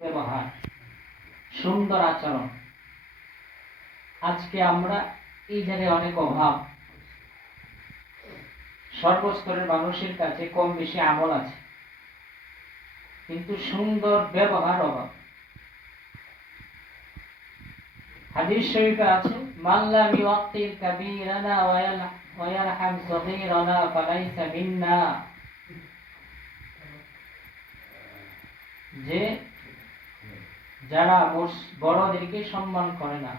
ব্যবহার, সুন্দর আচরণ। আজকে আমরা এই জায়গায় অনেক অভাব। সর্বস্তরের মানুষের কাছে কম বেশি আমল আছে, কিন্তু সুন্দর ব্যবহার অভাব। হাদিস শরীফে আছে, মান লাম ইউক্কির কাবীরানা ওয়া ইয়ারহাম সগীরানা ফালাইসা মিন্না। যে যারা বড়দেরকে সম্মান করে না,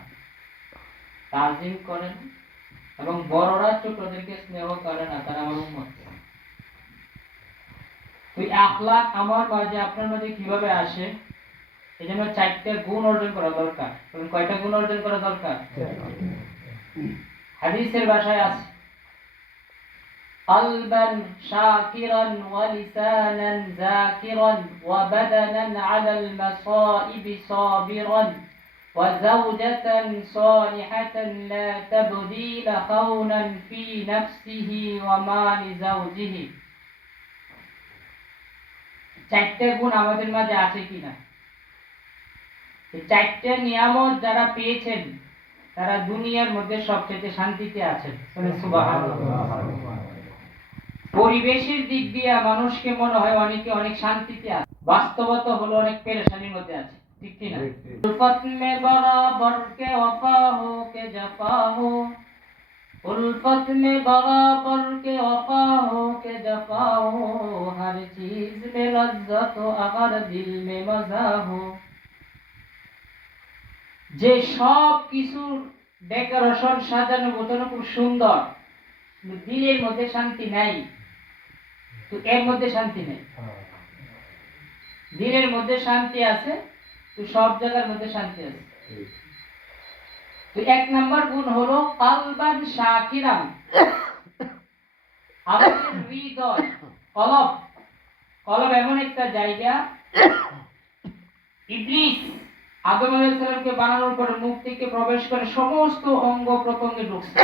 তাজিম করে না, এবং বড়রা ছোটদেরকে স্নেহ করে না, তারা আমার উম্মত। ওই আখলাক আমার মাঝে আপনার মাঝে কিভাবে আসে? এই জন্য 4টা গুণ অর্জন করা দরকার। কয়টা গুণ অর্জন করা দরকার? হাদিসের ভাষায় আছে, কলবান শাকিরান ওয়া লিসানান যাকিরান ওয়া বাদানান আলাল মাসাইবি সাবিরান ওয়া যাওজাতান সালিহাতান লা তাবদিলা খাওনান ফি নাফসিহি ওয়া মালি যাওজিহি। 4টা গুণ আমাদের মাঝে আছে কিনা? এই 4টা নিয়ামত যারা পেয়েছেন তারা দুনিয়ার মধ্যে সবচেয়ে শান্তিতে আছেন। সুবহানাল্লাহ। পরিবেশের দিক দিয়ে মানুষকে মনে হয় অনেকে অনেক শান্তিতে আছে, বাস্তবতা হলো অনেক পেরেশানির মধ্যে আছে, ঠিক কি না? উলফত মে বরাবর কে ওফা হো কে জফা হো, উলফত মে বরাবর কে ওফা হো কে জফা হো, হর চিজ মে লজ্জত আগার দিল মে মজা হো। যে সব কিছুর ডেকোরেশন সাজানো গোছানো খুব সুন্দর, দিলের মধ্যে শান্তি নাই, তো এর মধ্যে শান্তি নেই। দিলের মধ্যে শান্তি আছে, তো সব জায়গার মধ্যে শান্তি আছে। তো 1 নাম্বার গুণ হলো কলবান শাকিরান। আমাদের হৃদয়, কলব এমন একটা জায়গা, ইবলিস আদম আলাইহিস সালামকে বানানোর পরে মুখ থেকে প্রবেশ করে সমস্ত অঙ্গ প্রত্যঙ্গে ঢুকছে,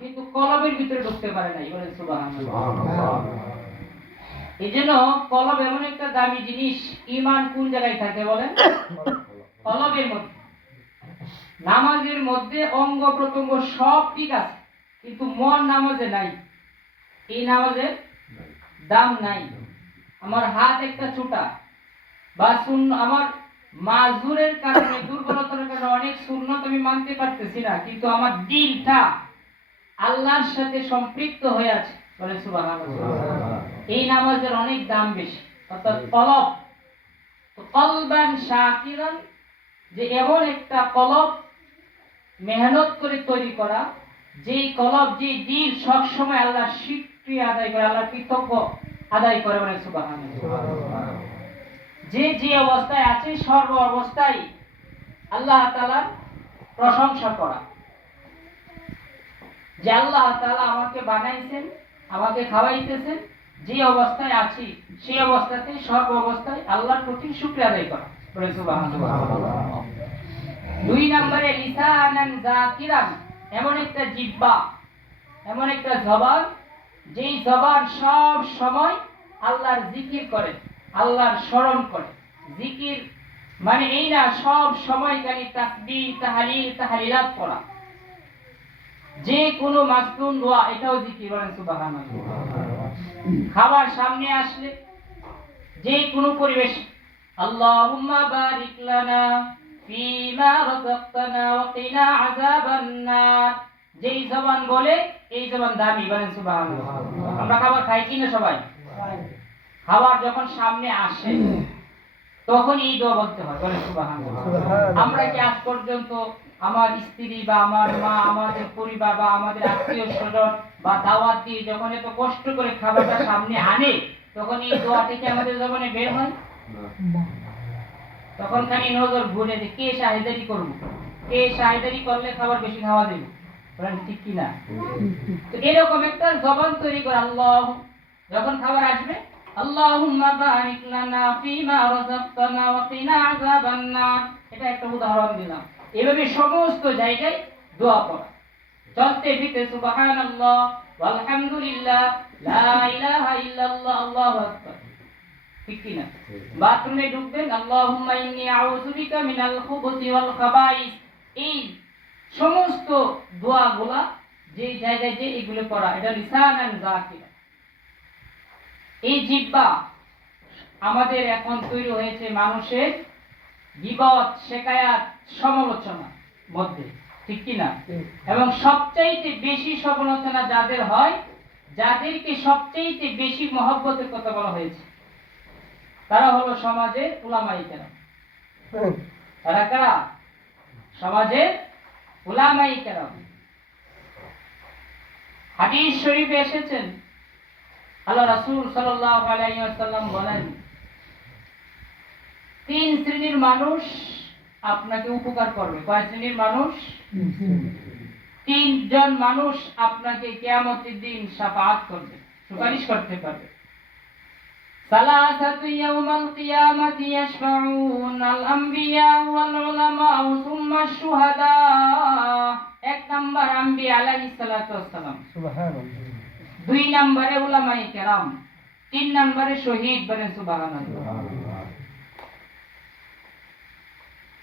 কিন্তু কলবের ভিতরে ঢুকতে পারে নাই। বলেন সুবহানাল্লাহ। এইজন্য কলব এমন একটা দামি জিনিস। ঈমান কোন জায়গায় থাকে বলেন? কলবের মধ্যে। নামাজের মধ্যে অঙ্গ প্রত্যঙ্গ সব ঠিক আছে, কিন্তু মন নামাজে নাই। এই নামাজের দাম নাই। আমার হাত একটা ছোটা বা আমার মাজুরের কারণে, দুর্বলতার কারণে অনেক সুন্নত আমি মানতে পারতেছি না, কিন্তু আমার দিলটা আল্লাহর সাথে সম্পৃক্ত হয়ে আছে। বলে সুবহানাল্লাহ। এই নামাজের অনেক দাম বেশি। অর্থাৎ কলব, তো কলবান শাকিরান, যে এমন একটা কলব মেহনত করে তৈরি করা, যেই কলব, যে দিল সব সময় আল্লাহর শুকরিয়া আদায় করে, আল্লাহর কৃতজ্ঞ আদায় করে। বলে সুবহানাল্লাহ। যে অবস্থায় আছে সর্ব অবস্থায় আল্লাহ তাআলার প্রশংসা করা, যে আল্লাহ তাআলা আমাকে বানাইছেন, আমাকে খাওয়াইতেছেন, যে অবস্থায় আছি সেই অবস্থাতে সর্ব অবস্থায় আল্লাহর প্রতি শুকরিয়া আদায় করা। বলে সুবহানাল্লাহ। 2 নম্বরে লিসানান যাকিরান, এমন একটা জিহ্বা, এমন একটা জবান, যেই জবান সব সময় আল্লাহর জিকির করে, আল্লাহর স্মরণ করে। জিকির মানে এই না সব সময় খালি তাসবিহ তাহলিল তাহলিলাত পড়া, যে কোনো মাসনুন দোয়া, এটাও জিকির। বলেন সুবহানাল্লাহ। খাবার সামনে আসলে, যে কোনো পরিবেশ, আল্লাহুম্মা বারিক লানা ফীমা রাযাকতানা ওয়া কিনা আযাবান নার, যেই জবান বলে এই জবান দামি। বলেন সুবহানাল্লাহ। আমরা খাবার খাই কি না? সবাই খাবার যখন সামনে আসে তখন এই দোয়া বলতে হয়। বলেন সুবহানাল্লাহ। আমরা কি আজ পর্যন্ত আমার স্ত্রী বা আমার মা, আমাদের পরিবার বা আমাদের আত্মীয় স্বজন বা দাওয়াত দিয়ে যখন এত কষ্ট করে খাবারটা সামনে আনে, তখন এই দোয়াটি কি আমাদের জবানে বের হয়? তখন খালি নজর ঘুরে যে কে শাহিদারি করবো, কে শাহিদারি করলে খাবার বেশি খাওয়া যাবে। বলেন ঠিক কিনা? তো এরকম একটা জবান তৈরি করে, আল্লাহ যখন খাবার আসবে, আল্লাহুম্মা বারিক লানা ফীমা রাযাকতানা ওয়া কিনা আযাবান নার, এটা একটা উদাহরণ দিলাম। এভাবে সমস্ত জায়গায় দোয়া পড়া, চলতে ফিরতে সুবহানাল্লাহ ওয়ালহামদুলিল্লাহ লা ইলাহা ইল্লাল্লাহ আল্লাহু আকবার। ঠিক কি না? বাথরুমে ঢুকবেন আল্লাহুম্মা ইন্নী আউযু বিকা মিনাল খুবুসি ওয়াল খাবাইস, এই সমস্ত দোয়াগুলা যে জায়গায় যে এগুলো পড়া, এটা লিসানান যাকিরা। এই জিহ্বা আমাদের এখন তৈরি হয়েছে মানুষের গীবত, শিকায়াত, সমালোচনা মধ্যে, ঠিক কি না? এবং সবচাইতে বেশি সমালোচনা যাদের হয়, যাদেরকে সবচাইতে বেশি মহব্বতের কথা বলা হয়েছে, তারা হলো সমাজের উলামায়ে কেরাম। তারা কারা? সমাজের উলামায়ে কেরাম। হাদিস শরীফে এসেছেন, আল্লাহ রাসূল সাল্লাল্লাহু আলাইহি ওয়াসাল্লাম বলেন, তিন শ্রেণীর মানুষ আপনাকে উপকার করবে। কয় শ্রেণীর মানুষ? তিনজন মানুষ আপনাকে কিয়ামতের দিন শাফাআত করবে, সুপারিশ করতে পারবে। সালাসাতু ইয়াউমাল কিয়ামাতি ইয়াশফাউনাল আম্বিয়া ওয়াল উলামা সুম্মা শুহাদা। এক নাম্বার আম্বিয়া আলাইহিস সালাতু ওয়াস সালাম, সুবহানাল্লাহ। দুই নম্বরে উলামায়ে কেরাম, তিন নম্বরে শহীদ। বলেন সুবহানাল্লাহ।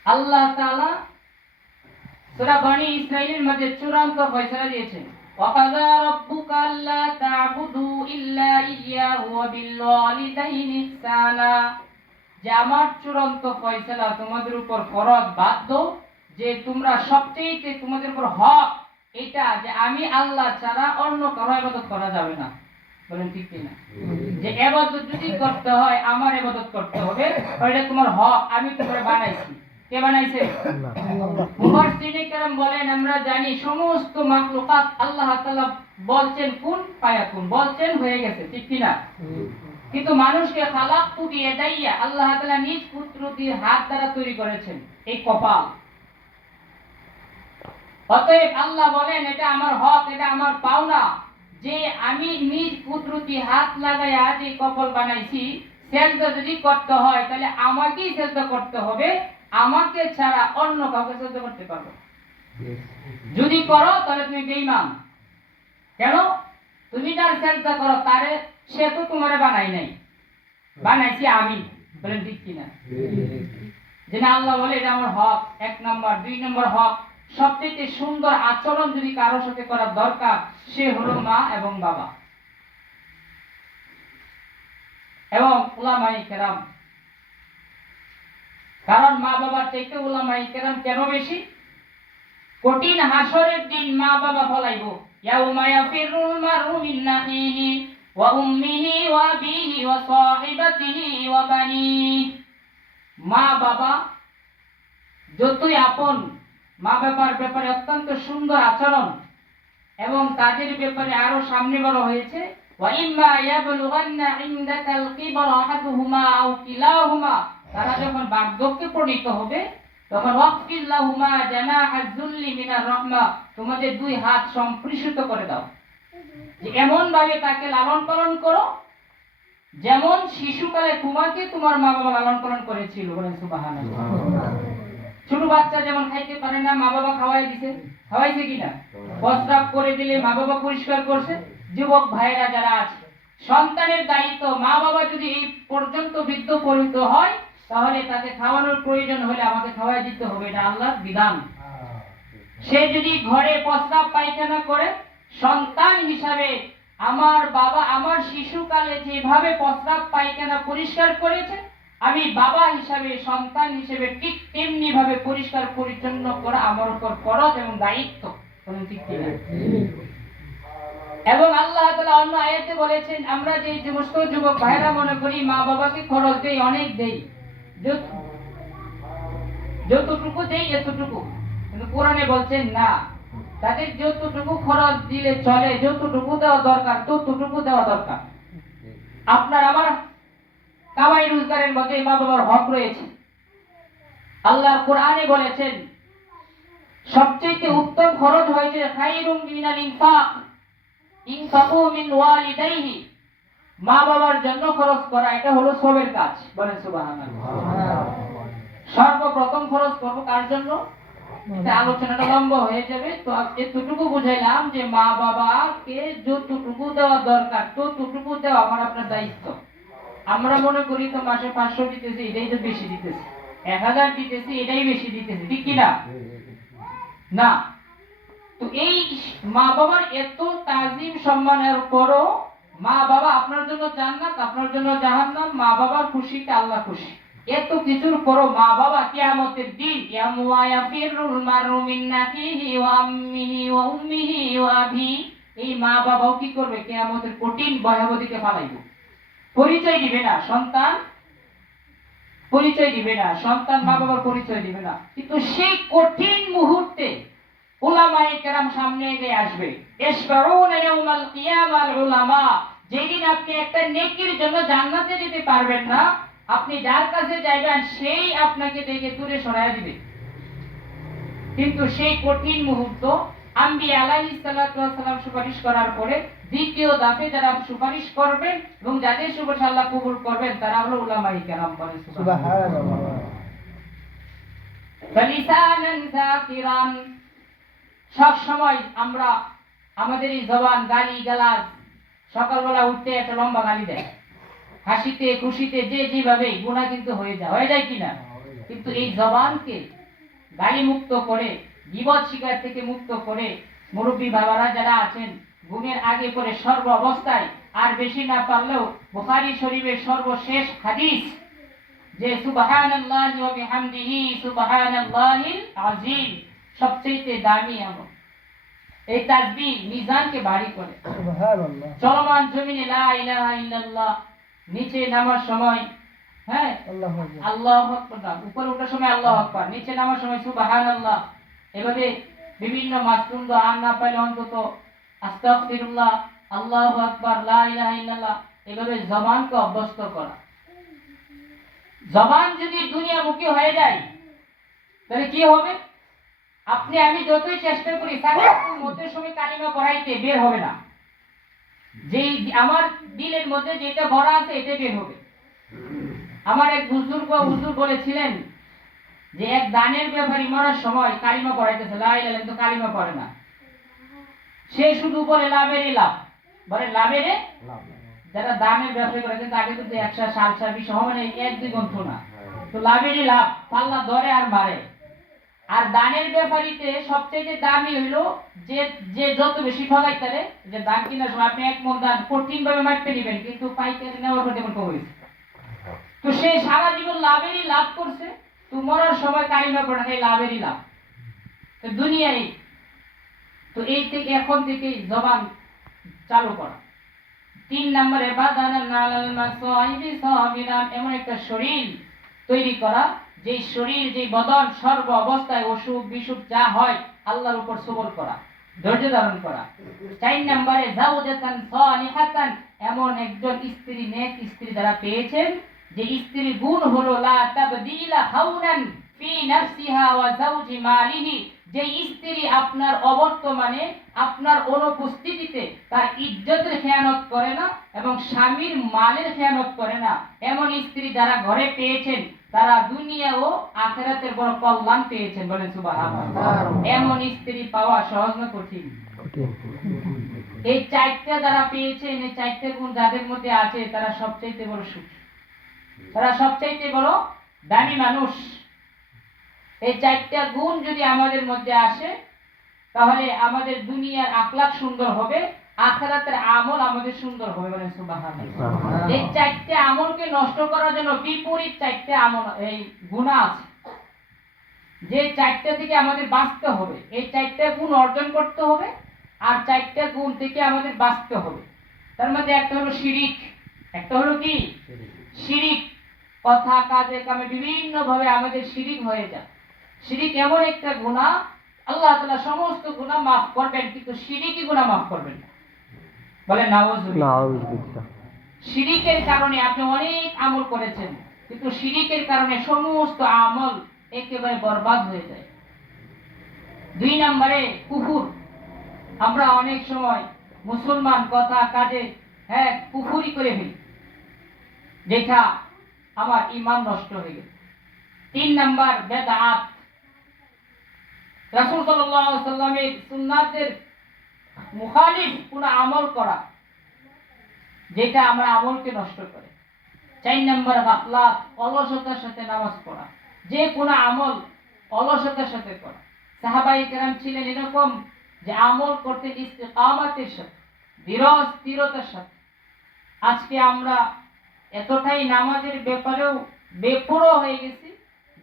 আল্লাহ তাআলা সূরা বনী ইসরাঈলের মধ্যে চূড়ান্ত ফয়সালা দিয়েছেন, ওয়াকাযা রাব্বুকা আল্লা তা'বুদু ইল্লা ইয়্যাহু ওয়া বিল ওয়ালিদাইনি ইহসানা। যে আমার চূড়ান্ত ফয়সালা তোমাদের উপর ফরজ, বাধ্য, যে তোমরা সবচেয়ে তোমাদের উপর হক এটা যে আমি আল্লাহ ছাড়া অন্য কারো ইবাদত করা যাবে না। বলেন ঠিক কি না? যে ইবাদত যদি করতে হয় আমার ইবাদত করতে হবে, এটা তোমার হক, আমি তোমারে বানাইছি। কে বানাইছে? আল্লাহ। মুফাসসিরিনে কেরাম বলেন, আমরা জানি সমস্ত মাখলুকাত আল্লাহ তাআলা বলছেন কুন ফায়াকুন, বলছেন হয়ে গেছে, ঠিক কি না? কিন্তু মানুষকে খালাকতু বিয়াদাইয়া, আল্লাহ তাআলা নিজ কুদরতির হাত দ্বারা তৈরি করেছেন এই কপাল। অতএব আল্লাহ বলেন এটা আমার হক, এটা আমার পাওনা, যে আমি নিজ কুদরতি হাত লাগাইয়া যে কপাল বানাইছি, সেজদা যদি করতে হয় তাহলে আমাকেই সেজদা করতে হবে, আমাকে ছাড়া অন্য কাউকে সেজদা করতে পারবে না। যদি করো তাহলে তুমি বেঈমান। কেন? তুমি যার সেজদা করো তারে, সে তো তোমারে বানাই নাই, বানাইছি আমি। বলেন ঠিক কিনা? যে না, আল্লাহ বলে এটা আমার হক, এক নাম্বার। দুই নম্বর হক, সবচেয়ে সুন্দর আচরণ যদি কারোর সাথে করার দরকার, সে হলো মা এবং বাবা এবং উলামায়ে কেরাম। কারণ মা বাবার চাইতে উলামায়ে কেরাম কেন বেশি? কঠিন হাসরের দিন মা বাবা ফলাইব, ইয়াউমা ইয়াফিরুল মারউ মিন আখিহি ওয়া উম্মিহি ওয়া আবিহি ওয়া সাহিবাতিহি ওয়া বানিহি। মা বাবা যতই আপন, মা বাবার ব্যাপারে অত্যন্ত সুন্দর আচরণ, এবং তাদের ব্যাপারে আরো সামনে বলা হয়েছে, ওয়া ইম্মা ইয়াবলুগান্না ইনদাকাল কিবরা আহাদুহুমা আও কিলাহুমা। তারা যখন বার্ধক্যে পরিণত হবে তখন ওয়াকফিল লাহুমা জানাহাজ যুল্লি মিনার রাহমা, তোমাদের দুই হাত সম্প্রসারিত করে দাও, যে এমন ভাবে তাকে লালন পালন করো যেমন শিশুকালে তোমাকে তোমার মা বাবা লালন পালন করেছিল। বলেন সুবহানাল্লাহ। ছোট বাচ্চা যেমন খাইতে পারে না, মা বাবা খাওয়াই দিছে, খাওয়াইছে কিনা? প্রস্রাব করে দিলে মা বাবা পরিষ্কার করছে। যুবক ভাইরা যারা আছে, সন্তানের দায়িত্ব, মা বাবা যদি এই পর্যন্ত বৃদ্ধ পরিণত হয় তাহলে তাকে খাওয়ানোর প্রয়োজন হলে আমাকে খাওয়াই দিতে হবে, এটা আল্লাহর বিধান। সে যদি ঘরে প্রস্রাব পায়খানা করে, সন্তান হিসাবে আমার বাবা আমার শিশুকালে যেভাবে প্রস্রাব পায়খানা পরিষ্কার করেছে, আমি বাবা হিসাবে, সন্তান হিসেবে ঠিক তেমনি ভাবে পরিষ্কার পরিচ্ছন্ন করা আমার উপর ফরজ এবং দায়িত্ব। বলেন ঠিক কিনা? এবং আল্লাহ তাআলা অন্য আয়াতে বলেছেন, আমরা যে সমস্ত যুবক ভাইরা মনে করি মা বাবাকে খরচ দেই, অনেক দেই, যতটুকু দেই এতটুকু, কিন্তু কোরআনে বলছেন না, তাদের যতটুকু খরচ দিলে চলে, যতটুকু দেওয়া দরকার ততটুকু দেওয়া দরকার। আপনার আমার কামাই রোজগারের মধ্যে মা বাবার হক রয়েছে। আল্লাহ কোরআনে বলেছেন সবচেয়ে উত্তম খরচ হয়েছে খায়রুম মিনাল ইনফাক, ইনফাকু মিন ওয়ালিদাইহি, মা বাবার জন্য খরচ করা, এটা হলো সবের কাজ। বলেন সুবহানাল্লাহ। সর্বপ্রথম খরচ করব কার জন্য? আলোচনাটা লম্বা হয়ে যাবে, তো এতটুকু বুঝাইলাম যে মা বাবাকে যতটুকু দেওয়া দরকার ততটুকু দেওয়া আমার আপনার দায়িত্ব। আমরা মনে করি তো মাসে 500 দিতেছি, এটাই তো বেশি দিতেছি, 1000 দিতেছি, এটাই বেশি দিতেছি, ঠিক কিনা? না। তো এই মা বাবার এত তাজিম সম্মানের পরও মা বাবা আপনার জন্য জান্নাত, আপনার জন্য জাহান্নাম, মা বাবার খুশিতে আল্লাহ খুশি। এত কিছুর পরও মা বাবা কিয়ামতের দিন ইয়ামওয়া ইয়াফিরুল মারউ মিন নাফিহি ওয়া আম্মিহি ওয়া উম্মিহি ওয়া আবি, এই মা বাবাও কি করবে? কিয়ামতের কঠিন ভয়াবহ দিকে পালাইব। পরিচয় দিবে না সন্তান, পরিচয় দিবে না সন্তান, মা বাবার পরিচয় দিবে না। কিন্তু সেই কঠিন মুহূর্তে উলামায়ে কেরাম সামনে এগিয়ে আসবে। ইশফাউনা ইয়াউমাল কিয়ামাল উলামা, যেদিন আপনি একটা নেকির জন্য জান্নাতে যেতে পারবেন না, আপনি যার কাছে যাবেন সেই আপনাকে দেখে দূরে সরায় দিবে। কিন্তু সেই কঠিন মুহূর্ত আম্বিয়া আলাইহিস সালাতু ওয়াস সালাম সুপারিশ করার পরে দ্বিতীয় ধাপে যারা সুপারিশ করবেন এবং যাদের সুপারিশ আল্লাহ কবুল করবেন তারা হলো উলামায়ে কেরাম। বলেন সুবহানাল্লাহ। ফালিসানান যাকিরান, সব সময় আমরা আমাদের এই জবান গালি গালাজ, সকালবেলা উঠতে একটা লম্বা গালি দেয়, হাসিতে খুশিতে যে যেভাবে গুনাহ কিন্তু হয়ে যায় কিনা? কিন্তু এই জবানকে গালি মুক্ত করে, গীবত শিকার থেকে মুক্ত করে, মুরব্বী বাবারা যারা আছেন ঘুমের আগে পরে সর্ব অবস্থায়, আর বেশি না পারলেও বুখারী শরীফের সর্বশেষ হাদিস যে সুবহানাল্লাহি ওয়া বিহামদিহি সুবহানাল্লাহিল আযীম, সবচেয়ে দামি আমল। এই তাসবিহ মিজানকে ভারী করে। সুবহানাল্লাহ। চলমান জমিনে লা ইলাহা ইল্লাল্লাহ, নিচে নামার সময় হ্যাঁ আল্লাহু আকবার, উপরে ওঠার সময় আল্লাহু আকবার, নিচে নামার সময় সুবহানাল্লাহ। এভাবে বিভিন্ন মাসনুন আর না পাইলে অন্তত আস্তাগফিরুল্লাহ, আল্লাহু আকবার, লা ইলাহা ইল্লাল্লাহ, এভাবে জবানকে অভ্যস্ত করা। জবান যদি দুনিয়ামুখী হয়ে যায় তাহলে কি হবে? আপনি আমি যতই চেষ্টা করি সাকাতুল মতের সময় কালিমা পড়াইতে, বের হবে না। যেই আমার দিলের মধ্যে যেটা ভরা আছে এটা বের হবে। আমার এক হুজুর বলেছিলেন যে এক দানের ব্যাপারী মরার সময় কালিমা পড়াইতেছে, লা ইলাহা ইল্লাল্লাহ, তো কালিমা পড়ে না। সে শুধু বলে লাভেরই লাভ, বলে লাভেরে লাভ। যারা দানের ব্যবসা করে কিন্তু আগে কিন্তু 100 সালসা বিষয় মানে 1-2 গ্রন্থ না, তো লাভেরই লাভ, পাল্লা ধরে আর মারে। আর দানের ব্যাপারীতে সবচেয়ে দামি হইলো যে যে যত বেশি ঠগাইতে পারে, যে দান কিনার সময় আপনি 1 মণ দান কঠিন ভাবে মাপতে দিবেন, কিন্তু পাইকারি নেওয়ার মধ্যে কোনো হইছে, তো সে সারা জীবন লাভেরই লাভ করছে, তো মরার সময় কালিমা পড়া এই লাভেরই লাভ। তো দুনিয়ায় তো এই থেকে এখন থেকে জবান চালু করা। 3 নম্বরে বাদানান আলাল মাসাইবি সাবিরান, এমন একটা শরীর তৈরি করা যে শরীর, যে বদন সর্ব অবস্থায় অসুখ বিসুখ যা হয় আল্লাহর উপর সবর করা, ধৈর্য ধারণ করা। 4 নম্বরে জাওজাতান সালিহাতান, এমন একজন স্ত্রী, নেক স্ত্রী যারা পেয়েছেন, যে স্ত্রীর গুণ হলো লা তাবদিলা খাউনান ফি নাফসিহা ওয়া জাওজি মালিহি, যে স্ত্রী আপনার অবর্তমানে, আপনার অনুপস্থিতিতে তার ইজ্জতের খেয়ানত করে না এবং স্বামীর মালের খেয়ানত করে না। এমন স্ত্রী যারা ঘরে পেয়েছেন তারা দুনিয়া ও আখিরাতের বড় কল্যাণ পেয়েছেন। বলেন সুবহানাল্লাহ। এমন স্ত্রী পাওয়া সহজ না কঠিন? এই 4টা যারা পেয়েছেন, এই 4টা গুণ যাদের মধ্যে আছে তারা সবচেয়ে বড় সুখী, তারা সবচেয়ে বড় দামি মানুষ। এই 4টা গুণ যদি আমাদের মধ্যে আসে তাহলে আমাদের দুনিয়ার আখলাক সুন্দর হবে, আখিরাতের আমল আমাদের সুন্দর হবে। বলেন সুবহানাল্লাহ। এই 4টা আমলকে নষ্ট করার জন্য বিপরীত 4টা আমল, এই গুনাহ আছে, যে 4টা থেকে আমাদের বাঁচতে হবে। এই 4টা গুণ অর্জন করতে হবে আর 4টা গুণ থেকে আমাদের বাঁচতে হবে। তার মধ্যে একটা হলো শিরিক, একটা হলো কি শিরিক, কথা কাজে কামে বিভিন্ন ভাবে আমাদের শিরিক হয়ে যায়। শিরিক এমন একটা গুনাহ, আল্লাহ তাআলা সমস্ত গুনাহ maaf করবেন কিন্তু শিরিকি গুনাহ maaf করবেন না। বলেন নাউযুবিল্লাহ। শিরিকের কারণে আপনি অনেক আমল করেছেন কিন্তু শিরিকের কারণে সমস্ত আমল একেবারে বরবাদ হয়ে যায়। 2 নম্বরে কুফর, আমরা অনেক সময় মুসলমান কথা কাজে কুফরি করে ফেলি, যেটা আমার ঈমান নষ্ট হয়ে গেল। 3 নাম্বার বেদাত, রাসূল সাল্লাল্লাহু আলাইহি ওয়াসাল্লামের সুন্নাতের মুখালিফ কোন আমল করা, যেটা আমরা আমলকে নষ্ট করে। 4 নম্বর গাফলাত, অলসতার সাথে নামাজ পড়া, যে কোনো আমল অলসতার সাথে করা। সাহাবায়ে কেরাম ছিলেন এরকম যে আমল করতে ইস্তিকামাতের সাথে, স্থিরতার সাথে। আজকে আমরা এতটাই নামাজের ব্যাপারেও বেপরোয়া হয়ে গেছি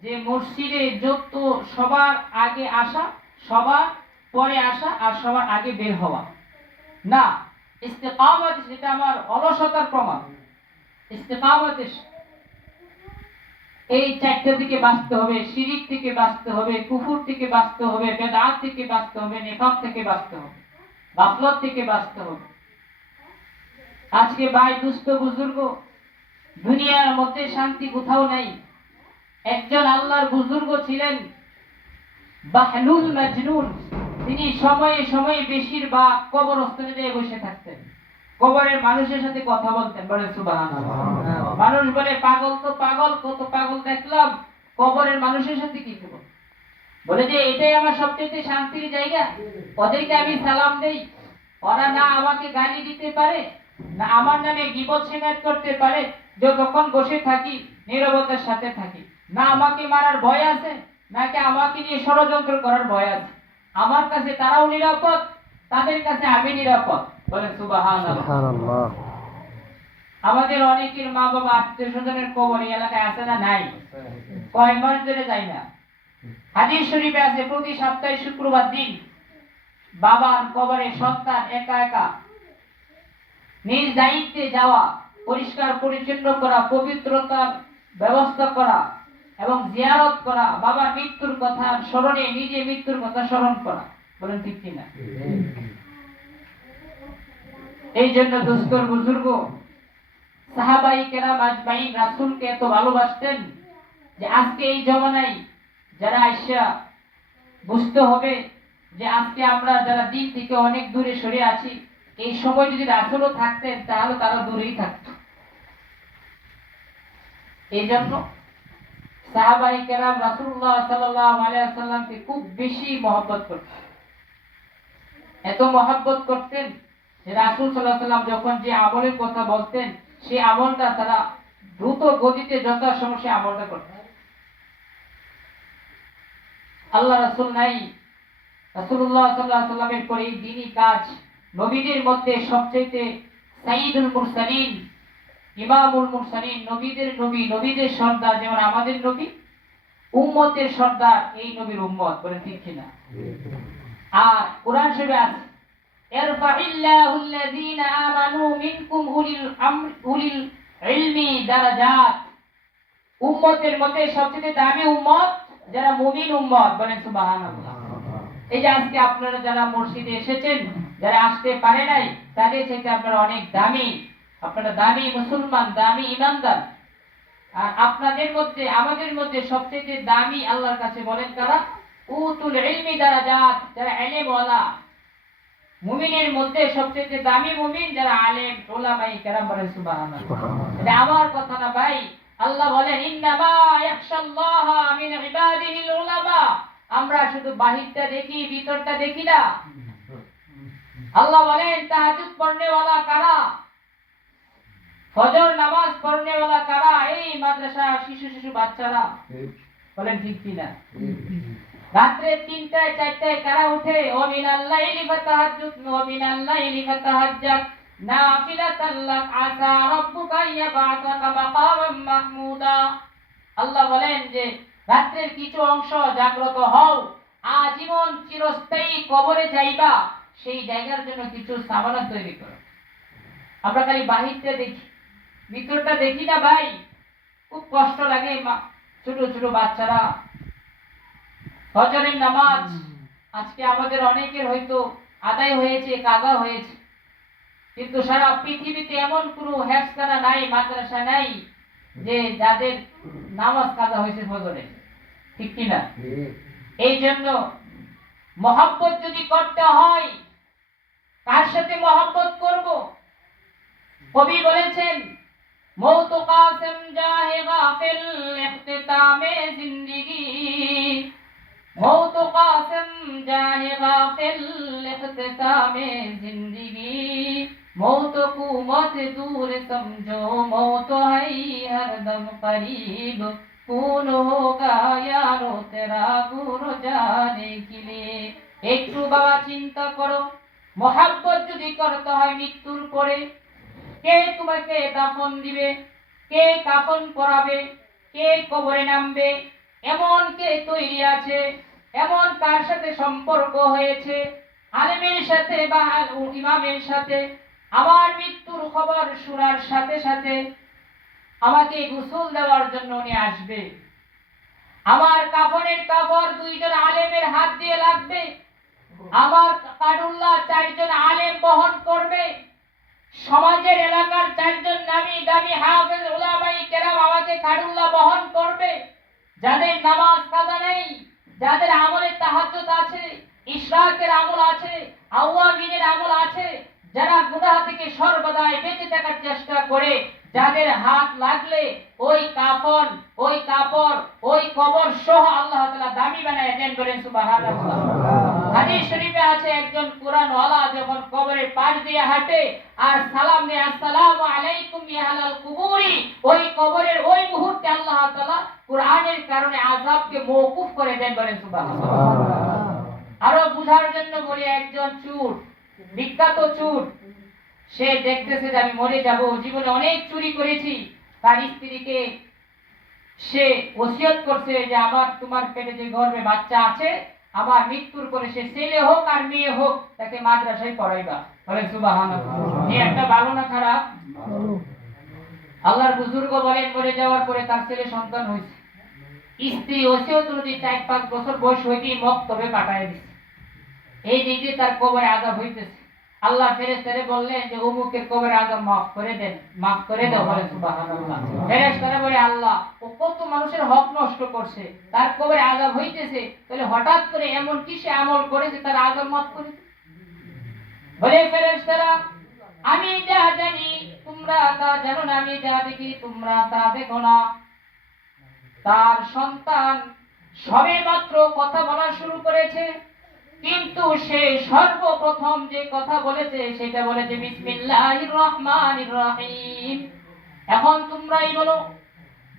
যে মসজিদে যত সবার আগে আসা, সবার পরে আসা, আর সবার আগে বের হওয়া না। ইস্তিকামত যেটা আমার অলসতার প্রমাণ। ইস্তিকামতের এই 4টা দিকে বাঁচতে হবে, শিরিক থেকে বাঁচতে হবে, কুফর থেকে বাঁচতে হবে, বেদাত থেকে বাঁচতে হবে, নিফাক থেকে বাঁচতে হবে, গাফলত থেকে বাঁচতে হবে। আজকে ভাই দুস্থ বুজুর্গ, দুনিয়ার মধ্যে শান্তি কোথাও নাই। একজন আল্লাহর বুজুর্গ ছিলেন বাহলুল মাজনুন, তিনি সময়ে সময়ে বেশিরভাগ কবরস্থানে যেয়ে বসে থাকতেন, কবরের মানুষের সাথে কথা বলতেন। বলে সুবহানাল্লাহ। মানুষ বলে পাগল তো পাগল, কত পাগল দেখলাম, কবরের মানুষের সাথে কি করব? বলে যে এটাই আমার সবচেয়ে শান্তির জায়গা, ওদেরকে আমি সালাম দেই, ওরা না আমাকে গালি দিতে পারে, না আমার নামে গীবত শিকায়ত করতে পারে, যতক্ষণ বসে থাকি নীরবতার সাথে থাকি, না আমাকে মারার ভয় আছে, নাকি আমাকে নিয়ে ষড়যন্ত্র করার ভয় আছে। আমার কাছে তারাও নিরাপদ, তাদের কাছে আমি নিরাপদ। বলে সুবহানাল্লাহ। আমাদের অনেকের মা বাবা আত্মীয় স্বজনের কবর এই এলাকায় আছে না নাই? কয় মাস ধরে যায় না। হাদিস শরীফে আছে প্রতি সপ্তাহে শুক্রবার দিন বাবার কবরে সন্তান একা একা নিজ দায়িত্বে যাওয়া, পরিষ্কার পরিচ্ছন্ন করা, পবিত্রতার ব্যবস্থা করা এবং জিয়ারত করা, বাবার মৃত্যুর কথা স্মরণে নিজে মৃত্যুর কথা স্মরণ করা। বলেন ঠিক কিনা? এই জন্য দুস্থর বুজুর্গ, সাহাবায়ে কেরাম আজমাইন রাসূলকে এত ভালোবাসতেন যে আজকে এই জমানায় যারা আইসা বুঝতে হবে যে আজকে আমরা যারা দিন থেকে অনেক দূরে সরে আছি, এই সময় যদি রাসূলও থাকতেন তাহলে তারা দূরেই থাকতো। এই জন্য সাহাবায়ে কেরাম রাসূলুল্লাহ সাল্লাল্লাহু আলাইহি ওয়াসাল্লামকে খুব বেশি মহব্বত করতেন। এত মহব্বত করতেন যে রাসূল সাল্লাল্লাহু আলাইহি ওয়াসাল্লাম যখন যে আমলের কথা বলতেন, সেই আমলটা তারা দ্রুত গতিতে যথাসময়ে আমলটা করতেন। আল্লাহ রাসূল নাই, রাসূলুল্লাহ সাল্লাল্লাহু আলাইহি ওয়াসাল্লামের পরে এই দ্বীনি কাজ নবীদের মধ্যে সবচেয়ে সাইয়্যিদুল মুরসালিন, ইমামুল মুরসালিন, নবীদের নবী, নবীদের সর্দার, যেমন আমাদের নবী উম্মতের সর্দার, এই নবীর উম্মত। বলেন ঠিক কিনা? আর কোরআন শরীফে আছে ইরফাইল্লাহুল্লাযীনা আমানু মিনকুম উলিল ইলমি দারাজাত। উম্মতের মধ্যে সবচেয়ে দামি উম্মত যারা মুমিন উম্মত। বলেন সুবহানাল্লাহ। এই যে আজকে আপনারা যারা মসজিদে এসেছেন, যারা আসতে পারে নাই, তাদের চাইতে আপনারা অনেক দামি, আপনারা দামি মুসলমান, দামি ঈমানদার। আর আপনাদের মধ্যে আমাদের মধ্যে সবচেয়ে দামি আল্লাহর কাছে বলেন কারা? উতুল ইলমি দারাজাত, যারা ইলম ওয়ালা। মুমিনের মধ্যে সবচেয়ে দামি মুমিন যারা আলেম, উলামায়ে কেরাম। বলেন সুবহানাল্লাহ। এটা আমার কথা না ভাই, আল্লাহ বলেন ইন্নামা ইয়াখশাল্লাহা মিন ইবাদিহিল উলামা। আমরা শুধু বাহিরটা দেখি, ভিতরটা দেখি না। আল্লাহ বলেন তাহাজ্জুদ পড়নেওয়ালা কারা, ফজর নামাজ পড়নেওয়ালা কারা? এই মাদ্রাসা শিশু বাচ্চারা। বলেন ঠিক কিনা? রাত্রে 3টায় 4টায় কারা উঠে? ও মিনাল লাইলি ফাতাহাজ্জুদ, ও মিনাল লাইলি ফাতাহাজ্জাদ নাফিলাতাল লাক আসা রাব্বুকা ইয়াবআসাকা মাকামাম মাহমুদা। আল্লাহ বলেন যে রাত্রের কিছু অংশ জাগ্রত হও, আজীবন চিরস্থায়ী কবরে যাইবা, সেই জায়গার জন্য কিছু সামানা তৈরি করো। আমরা খালি বাহিরটা দেখি, ভিতরটা দেখি না ভাই। খুব কষ্ট লাগে। ছোট ছোট বাচ্চারা ফজরের নামাজ আজকে আমাদের অনেকের হয়তো আদায় হয়েছে, কাজা হয়েছে, কিন্তু সারা পৃথিবীতে এমন কোনো হেফজখানা নাই, মাদ্রাসা নাই যে যাদের নামাজ কাজা হয়েছে ফজরে। ঠিক কিনা? এই জন্য মহব্বত যদি করতে হয়, কার সাথে মহব্বত করব? কবি বলেছেন মৌত কাসেম জাহে গাফিল ইখতিতামে জিন্দেগি, মৌত কাসেম জাহে গাফিল ইখতিতামে জিন্দেগি, मौत को मत दूर समझो, मौत है हरदम करीब, कौन होगा यारो तेरा गुरु जाने के लिए। একটু বাবা চিন্তা করো, মহাব্বত যদি করতে হয় মৃত্যুর পরে, কে তোমাকে দাফন দিবে, কে কাফন পরাবে, কে কবরে নামবে, এমন কে তৈরি আছে, এমন কার সাথে সম্পর্ক হয়েছে, আলেমের সাথে বা ইমামের সাথে। আমার মৃত্যুর খবর শোনার সাথে সাথে আমাকে গোসল দেওয়ার জন্য উনি আসবে। আমার কাফনের কাপড় দুইজন আলেমের হাত দিয়ে লাগবে। আমার কাডুল্লাহ চারজন আলেম বহন করবে। সমাজের এলাকার চারজন নামি দামি হাফেজ উলামায়ে কেরাম আমাকে কাডুল্লাহ বহন করবে। যাদের নামাজ কাজা নেই, যাদের আমলে তাহাজ্জুদ আছে, ইশরাকের আমল আছে, আওয়ামিনের আমল আছে, যারা গুনাহ থেকে সর্বদাই বেঁচে থাকার চেষ্টা করে, যাদের হাত লাগলে ওই কাফন, ওই কাপড়, ওই কবর সহ আল্লাহ তাআলা দামি বানায় দেন, বলেন সুবহানাল্লাহ। হাদিস শরীফে আছে একজন কুরআন ওয়ালা যখন কবরের পাশ দিয়ে হাঁটে আর সালাম দেয় আসসালামু আলাইকুম ইয়া আহলাল কুবুরি, ওই কবরের ওই মুহূর্তে আল্লাহ তাআলা কুরআনের কারণে আযাবকে মওকুফ করে দেন, বলেন সুবহানাল্লাহ। আরো বুঝার জন্য বলি, একজন চোর, বিখ্যাত চোর, সে দেখতেছে যে আমি মরে যাব, জীবনে অনেক চুরি করেছি, তার স্ত্রীকে সে ওসিয়ত করছে যে আমার তোমার পেটে যে গর্ভে বাচ্চা আছে, আমার মৃত্যুর পরে সে ছেলে হোক আর মেয়ে হোক তাকে মাদ্রাসায় পড়াইবা, বলেন সুবহানাল্লাহ। এই একটা ভালো না খারাপ? আল্লাহর বুজুর্গ বলেন মরে যাওয়ার পরে তার ছেলে সন্তান হয়েছে, স্ত্রী ওসিয়ত অনুযায়ী 4-5 বছর বয়স হইতেই মক্তবে পাঠায় দিচ্ছে। এই দিক দিয়ে তার কবরে আযাব হইতেছে। আল্লাহ ফেরেশতারে বললেন যে অমুকের কবরে আযাব মাফ করে দেন, মাফ করে দাও, বলেন সুবহানাল্লাহ। ফেরেশতারা বলে আল্লাহ ও কত মানুষের হক নষ্ট করছে, তার কবরে আযাব হইতেছে, তাহলে হঠাৎ করে এমন কি সে আমল করেছে তার আযাব মাফ করে দিন? বলে ফেরেশতারা আমি যা জানি তোমরা তা জানো না, আমি যা দেখি তোমরা তা দেখো না। তার সন্তান সবেমাত্র কথা বলা শুরু করেছে, কিন্তু সে সর্বপ্রথম যে কথা বলেছে সেটা বলেছে বিসমিল্লাহির রহমানির রহিম। এখন তোমরাই বলো,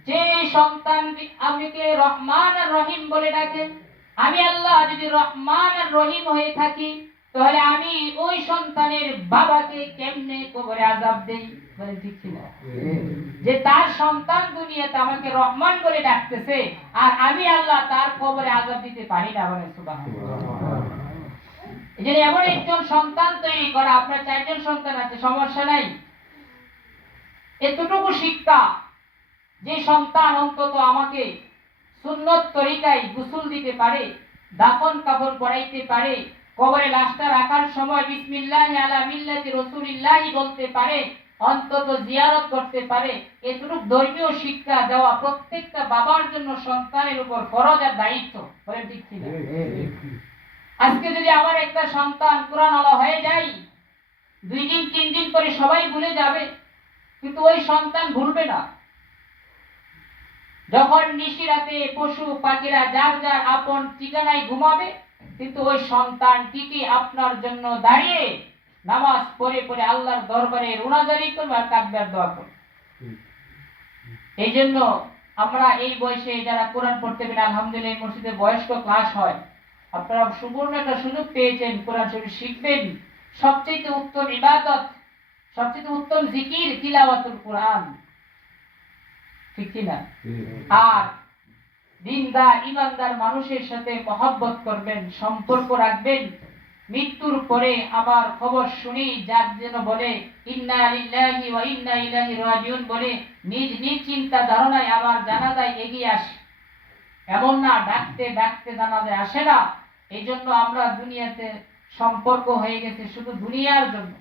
যে সন্তান আমাকে রহমান আর রহিম বলে ডাকে, আমি আল্লাহ যদি রহমান আর রহিম হয়ে থাকি, তাহলে আমি ওই সন্তানের বাবাকে কেমনে কবরে আযাব দেই? বলে ঠিক কিনা? যে তার সন্তান দুনিয়াতে আমাকে রহমান বলে ডাকতেছে আর আমি আল্লাহ তার কবরে আযাব দিতে পারি না, বলে সুবহানাল্লাহ। এজন্য এমন একজন সন্তান তৈরি করা, আপনার 4 জন সন্তান আছে, সমস্যা নাই, এতটুকু শিক্ষা যে সন্তান অন্তত আমাকে সুন্নত তরিকায় গোসল দিতে পারে, দাফন কাফন পড়াইতে পারে, কবরে লাশটা রাখার সময় বিসমিল্লাহি আলা মিল্লাতি রাসূলিল্লাহ বলতে পারে, অন্তত জিয়ারত করতে পারে, এতটুকু ধর্মীয় শিক্ষা দেওয়া প্রত্যেকটা বাবার জন্য সন্তানের উপর ফরজ আর দায়িত্ব, বলেন ঠিক কিনা? আজকে যদি আমার একটা সন্তান কুরআনওয়ালা হয়ে যায়, 2 দিন 3 দিন পরে সবাই ভুলে যাবে, কিন্তু ওই সন্তান ভুলবে না। যখন নিশিরাতে পশু পাখিরা যার যার আপন ঠিকানায় ঘুমাবে, কিন্তু ওই সন্তান ঠিকই আপনার জন্য দাঁড়িয়ে নামাজ পড়ে পড়ে আল্লাহর দরবারে রুনাজারি করবে আর কাঁদবে আর দোয়া করবে। এই জন্য আমরা এই বয়সে যারা কোরআন পড়তে পারেন, আলহামদুলিল্লাহ মসজিদে বয়স্ক ক্লাস হয়, আপনারা সুবর্ণ একটা সুযোগ পেয়েছেন, কোরআন শরীফ শিখবেন। সবচেয়ে উত্তম ইবাদত, সবচেয়ে উত্তম জিকির তিলাওয়াতুল কোরআন, ঠিক কিনা? আর দিনদার ইমানদার মানুষের সাথে মহব্বত করবেন, সম্পর্ক রাখবেন। মৃত্যুর পরে আমার খবর শুনি যার যেন বলে ইন্না লিল্লাহি ওয়া ইন্না ইলাইহি রাজিউন বলে নিজ নিজ চিন্তা ধারণায় আমার জানাজায় এগিয়ে আসে, এমন না ডাকতে ডাকতে জানাজায় আসে না। এই জন্য আমরা দুনিয়াতে সম্পর্ক হয়ে গেছে শুধু দুনিয়ার জন্য।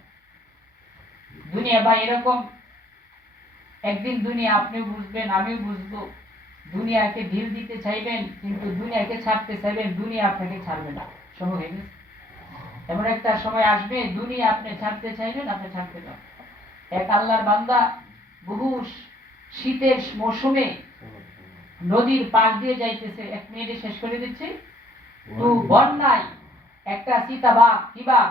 দুনিয়া বা এরকম একদিন দুনিয়া আপনিও বুঝবেন, আমিও বুঝবো। দুনিয়াকে ঢিল দিতে চাইবেন কিন্তু দুনিয়াকে ছাড়তে চাইবেন, দুনিয়া আপনাকে ছাড়বে না। সময় হয়ে গেছে, এমন একটা সময় আসবে দুনিয়া আপনি ছাড়তে চাইবেন, আপনি ছাড়তে পারবেন। এক আল্লাহর বান্দা বহু শীতের মৌসুমে নদীর পাশ দিয়ে যাইতেছে, 1 মিনিটে শেষ করে দিচ্ছি। তো বন্যায় একটা চিতাবাঘ, চিতাবাঘ